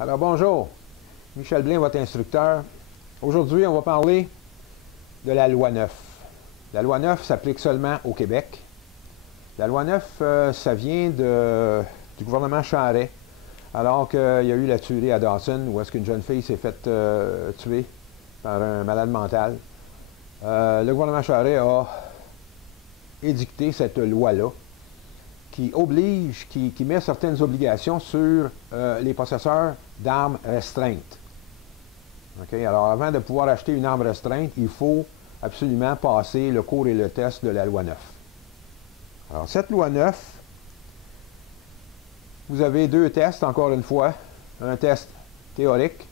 Alors bonjour, Michel Blain, votre instructeur. Aujourd'hui, on va parler de la loi 9. La loi 9 s'applique seulement au Québec. La loi 9, ça vient du gouvernement Charest, alors qu'il y a eu la tuerie à Dawson, où est-ce qu'une jeune fille s'est faite tuer par un malade mental. Le gouvernement Charest a édicté cette loi-là, qui oblige, qui met certaines obligations sur les possesseurs d'armes restreintes. Okay? Alors, avant de pouvoir acheter une arme restreinte, il faut absolument passer le cours et le test de la loi 9. Alors, cette loi 9, vous avez deux tests, encore une fois. Un test théorique,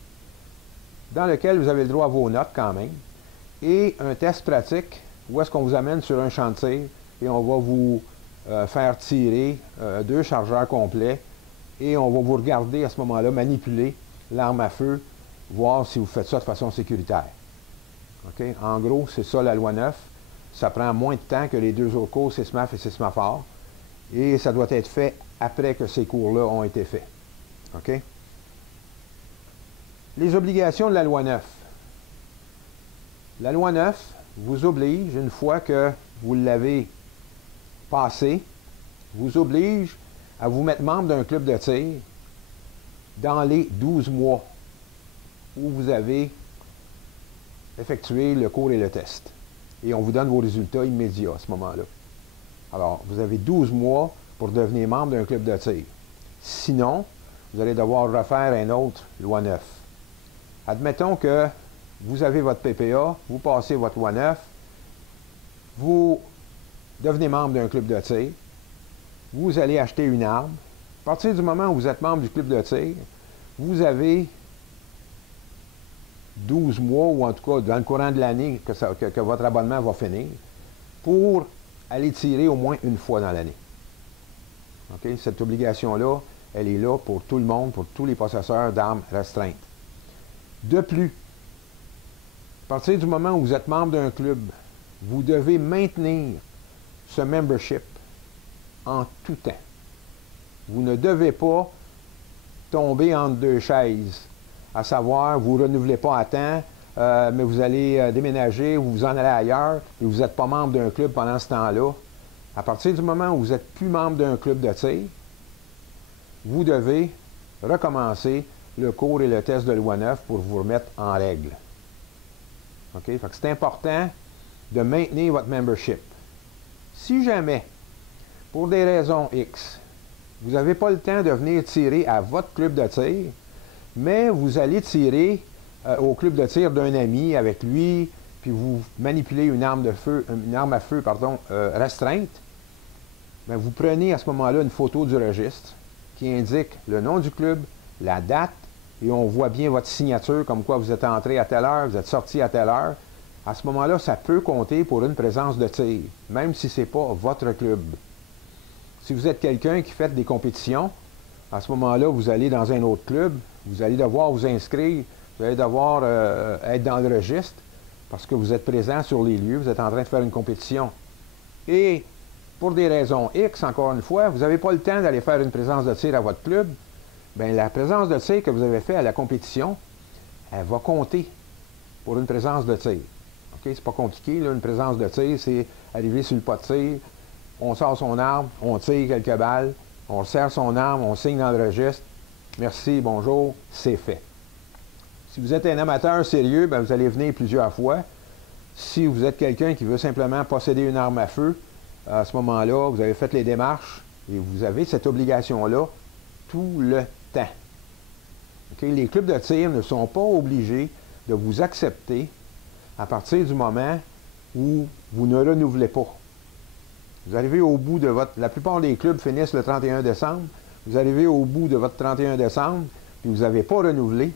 dans lequel vous avez le droit à vos notes quand même, et un test pratique, où est-ce qu'on vous amène sur un champ de tir, et on va vous faire tirer deux chargeurs complets et on va vous regarder à ce moment-là manipuler l'arme à feu, voir si vous faites ça de façon sécuritaire. Okay? En gros, c'est ça la loi 9. Ça prend moins de temps que les deux autres cours, SISMAF et SISMAFOR, et ça doit être fait après que ces cours-là ont été faits. Okay? Les obligations de la loi 9. La loi 9 vous oblige, une fois que vous l'avez passé, vous oblige à vous mettre membre d'un club de tir dans les 12 mois où vous avez effectué le cours et le test. Et on vous donne vos résultats immédiats à ce moment-là. Alors, vous avez 12 mois pour devenir membre d'un club de tir. Sinon, vous allez devoir refaire un autre loi 9. Admettons que vous avez votre PPA, vous passez votre loi 9, vous devenez membre d'un club de tir, vous allez acheter une arme. À partir du moment où vous êtes membre du club de tir, vous avez 12 mois, ou en tout cas dans le courant de l'année que votre abonnement va finir, pour aller tirer au moins une fois dans l'année. Okay? Cette obligation-là, elle est là pour tout le monde, pour tous les possesseurs d'armes restreintes. De plus, à partir du moment où vous êtes membre d'un club, vous devez maintenir ce membership en tout temps. Vous ne devez pas tomber entre deux chaises, à savoir, vous ne renouvelez pas à temps, mais vous allez déménager ou vous en allez ailleurs et vous n'êtes pas membre d'un club pendant ce temps-là. À partir du moment où vous n'êtes plus membre d'un club de tir, vous devez recommencer le cours et le test de loi 9 pour vous remettre en règle. Okay? Fait que c'est important de maintenir votre membership. Si jamais, pour des raisons X, vous n'avez pas le temps de venir tirer à votre club de tir, mais vous allez tirer au club de tir d'un ami avec lui, puis vous manipulez une arme à feu restreinte, bien, vous prenez à ce moment-là une photo du registre qui indique le nom du club, la date, et on voit bien votre signature, comme quoi vous êtes entré à telle heure, vous êtes sorti à telle heure. À ce moment-là, ça peut compter pour une présence de tir, même si ce n'est pas votre club. Si vous êtes quelqu'un qui fait des compétitions, à ce moment-là, vous allez dans un autre club, vous allez devoir vous inscrire, vous allez devoir être dans le registre, parce que vous êtes présent sur les lieux, vous êtes en train de faire une compétition. Et pour des raisons X, encore une fois, vous n'avez pas le temps d'aller faire une présence de tir à votre club, bien, la présence de tir que vous avez faite à la compétition, elle va compter pour une présence de tir. Okay? C'est pas compliqué, là, une présence de tir, c'est arriver sur le pas de tir, on sort son arme, on tire quelques balles, on serre son arme, on signe dans le registre, merci, bonjour, c'est fait. Si vous êtes un amateur sérieux, bien, vous allez venir plusieurs fois. Si vous êtes quelqu'un qui veut simplement posséder une arme à feu, à ce moment-là, vous avez fait les démarches et vous avez cette obligation-là tout le temps. Okay? Les clubs de tir ne sont pas obligés de vous accepter à partir du moment où vous ne renouvelez pas. Vous arrivez au bout de votre... La plupart des clubs finissent le 31 décembre. Vous arrivez au bout de votre 31 décembre, puis vous n'avez pas renouvelé.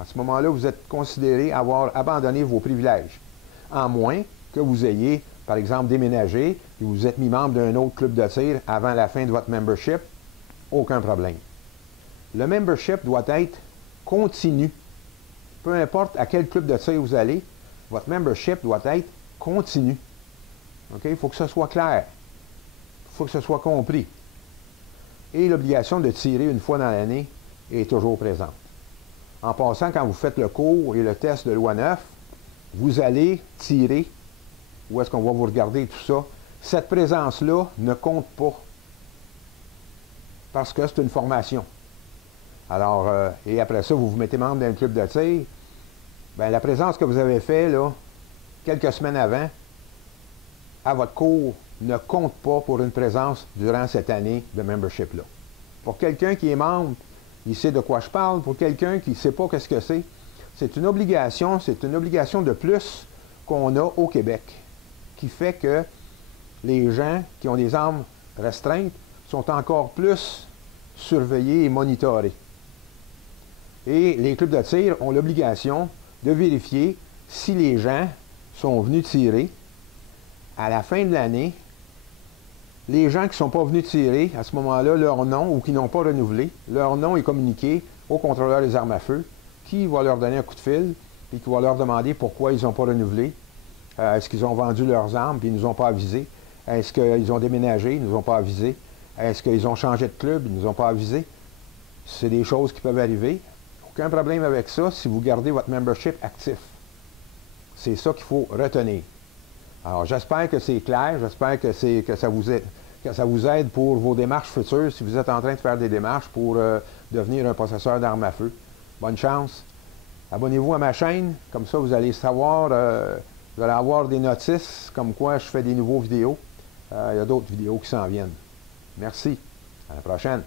À ce moment-là, vous êtes considéré avoir abandonné vos privilèges. À moins que vous ayez, par exemple, déménagé et vous êtes mis membre d'un autre club de tir avant la fin de votre membership, aucun problème. Le membership doit être continu. Peu importe à quel club de tir vous allez, votre membership doit être continu. Okay? Il faut que ce soit clair. Il faut que ce soit compris. Et l'obligation de tirer une fois dans l'année, est toujours présente. En passant, quand vous faites le cours et le test de loi 9, vous allez tirer, où est-ce qu'on va vous regarder tout ça, cette présence-là ne compte pas parce que c'est une formation. Alors, et après ça, vous vous mettez membre d'un club de tir, bien, la présence que vous avez faite, là, quelques semaines avant, à votre cours, ne compte pas pour une présence durant cette année de membership-là. Pour quelqu'un qui est membre, il sait de quoi je parle. Pour quelqu'un qui ne sait pas qu'est-ce que c'est une obligation de plus qu'on a au Québec, qui fait que les gens qui ont des armes restreintes sont encore plus surveillés et monitorés. Et les clubs de tir ont l'obligation de vérifier si les gens sont venus tirer. À la fin de l'année, les gens qui ne sont pas venus tirer, à ce moment-là, leur nom, ou qui n'ont pas renouvelé, leur nom est communiqué au contrôleur des armes à feu, qui va leur donner un coup de fil, et qui va leur demander pourquoi ils n'ont pas renouvelé. Est-ce qu'ils ont vendu leurs armes, puis ils ne nous ont pas avisés? Est-ce qu'ils ont déménagé, ils ne nous ont pas avisés? Est-ce qu'ils ont changé de club, ils ne nous ont pas avisés? C'est des choses qui peuvent arriver. Aucun problème avec ça si vous gardez votre membership actif. C'est ça qu'il faut retenir. Alors, j'espère que c'est clair, j'espère que ça vous aide pour vos démarches futures, si vous êtes en train de faire des démarches pour devenir un possesseur d'armes à feu. Bonne chance. Abonnez-vous à ma chaîne, comme ça vous allez savoir, vous allez avoir des notices comme quoi je fais des nouveaux vidéos. Il y a d'autres vidéos qui s'en viennent. Merci. À la prochaine.